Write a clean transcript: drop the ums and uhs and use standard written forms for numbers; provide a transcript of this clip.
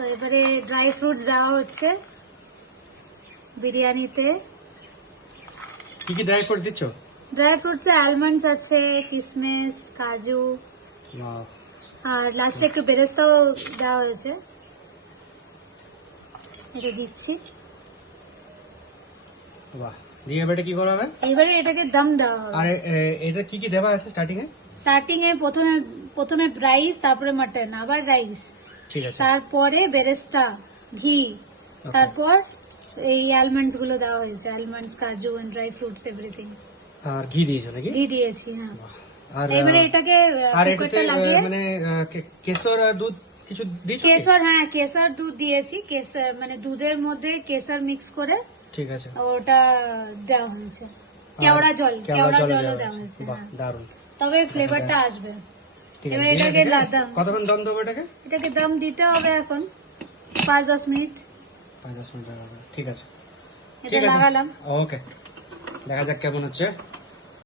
তো এবারে dry fruits দেওয়া হচ্ছে বিরিয়ানিতে। কি কি ড্রাই ফ্রুট দিচ্ছ? ড্রাই ফ্রুটসে আলমন্ডস আছে, কিশমিশ, কাজু, বাহ, আর লাস্টে একটু বেরেস্তাও দেওয়া হয়েছে। এটা দিচ্ছি। বাহ, দিয়ে এবারে কি করা হবে? এবারে এটাকে দম দেওয়া হবে। আর এটা কি কি দেওয়া আছে স্টার্টিং এ? স্টার্টিং এ প্রথমে রাইস, তারপরে মাটন, আবার রাইস, ঠিক আছে। তারপরে বেরেস্তা, ঘি, তারপর এই আলমন্ডস গুলো দেওয়া হয়েছে, আলমন্ডস, কাজু এন্ড ড্রাই ফ্রুটস এভরিথিং। আর ঘি দিয়েছো নাকি? ঘি দিয়েছি, হ্যাঁ। আর এবারে এটাকে আর এটাতে কুকারটা লাগিয়ে মানে কেশর আর দুধ কিছু দিচ্ছ কি? কেশর, হ্যাঁ কেশর দুধ দিয়েছি। কেশর মানে দুধের মধ্যে কেশর মিক্স করে ঠিক আছে। ওটা দেওয়া হয়েছে। আর কেওড়া জলও দেওয়া দেওয়া হয়েছে। হয়েছে, বাহ, হ্যাঁ। দারুণ। তবে ফ্লেভারটা আসবে। ঠিক এবার আছে, এটাকে দিয়ে লাদাম। কতক্ষণ দম দেবো এটাকে? এটাকে দম দিতে হবে এখন 5-10 মিনিট। 5-10 মিনিট লাগবে। ঠিক আছে, এটা ঠিক আছে। লাগালাম। ওকে, দেখা যাক কেমন হচ্ছে।